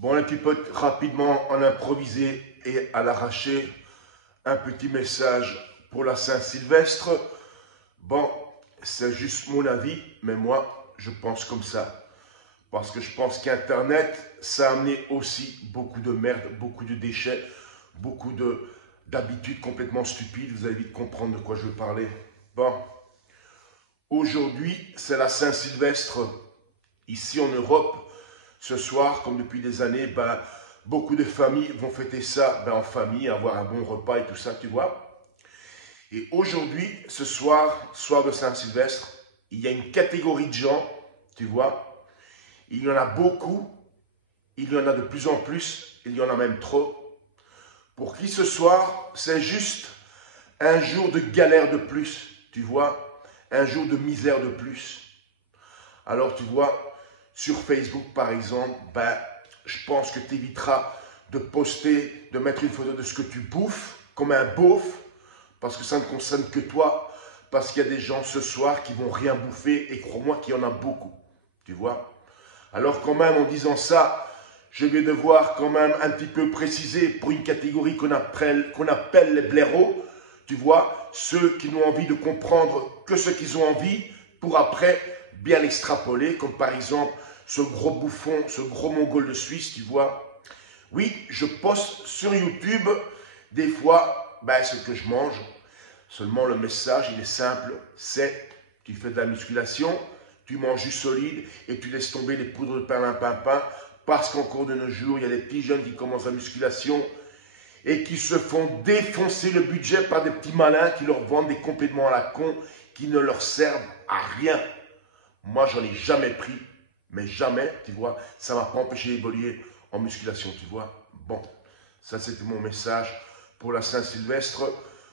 Bon, les petits potes, rapidement, en improvisé et à l'arraché, un petit message pour la Saint-Sylvestre. Bon, c'est juste mon avis, mais moi, je pense comme ça. Parce que je pense qu'Internet, ça a amené aussi beaucoup de merde, beaucoup de déchets, beaucoup d'habitudes complètement stupides. Vous allez vite comprendre de quoi je veux parler. Bon, aujourd'hui, c'est la Saint-Sylvestre ici en Europe. Ce soir, comme depuis des années, beaucoup de familles vont fêter ça en famille, avoir un bon repas et tout ça, tu vois. Et aujourd'hui, ce soir, soir de Saint-Sylvestre, il y a une catégorie de gens, tu vois. Il y en a beaucoup, il y en a de plus en plus, il y en a même trop. Pour qui ce soir, c'est juste un jour de galère de plus, tu vois. Un jour de misère de plus. Alors, tu vois, sur Facebook, par exemple, je pense que tu éviteras de poster, de mettre une photo de ce que tu bouffes, comme un beauf, parce que ça ne concerne que toi, parce qu'il y a des gens ce soir qui vont rien bouffer, et crois-moi qu'il y en a beaucoup, tu vois. Alors quand même, en disant ça, je vais devoir quand même un petit peu préciser pour une catégorie qu'on appelle les blaireaux, tu vois, ceux qui n'ont envie de comprendre que ce qu'ils ont envie, pour après bien extrapoler, comme par exemple ce gros bouffon, ce gros mongol de Suisse, tu vois. Oui, je poste sur YouTube des fois ce que je mange. Seulement le message, il est simple, c'est tu fais de la musculation, tu manges du solide et tu laisses tomber les poudres de perlimpinpin, parce qu'encore de nos jours, il y a des petits jeunes qui commencent la musculation et qui se font défoncer le budget par des petits malins qui leur vendent des compléments à la con qui ne leur servent à rien. Moi, j'en ai jamais pris, mais jamais, tu vois, ça ne m'a pas empêché d'évoluer en musculation, tu vois. Bon, ça c'était mon message pour la Saint-Sylvestre.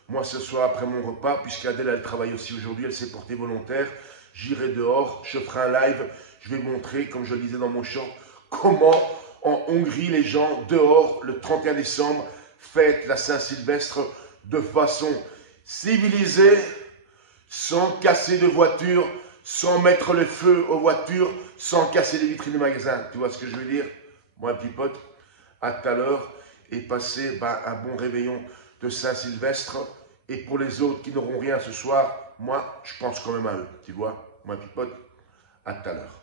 Moi, ce soir, après mon repas, puisqu'Adèle, elle travaille aussi aujourd'hui, elle s'est portée volontaire, j'irai dehors, je ferai un live, je vais montrer, comme je le disais dans mon short, comment en Hongrie, les gens, dehors, le 31 décembre, fêtent la Saint-Sylvestre de façon civilisée, sans casser de voiture, sans mettre le feu aux voitures, sans casser les vitrines de magasins. Tu vois ce que je veux dire? Moi, petit pote, à tout à l'heure, et passez un bon réveillon de Saint-Sylvestre. Et pour les autres qui n'auront rien ce soir, moi, je pense quand même à eux. Tu vois? Moi, petit pote, à tout à l'heure.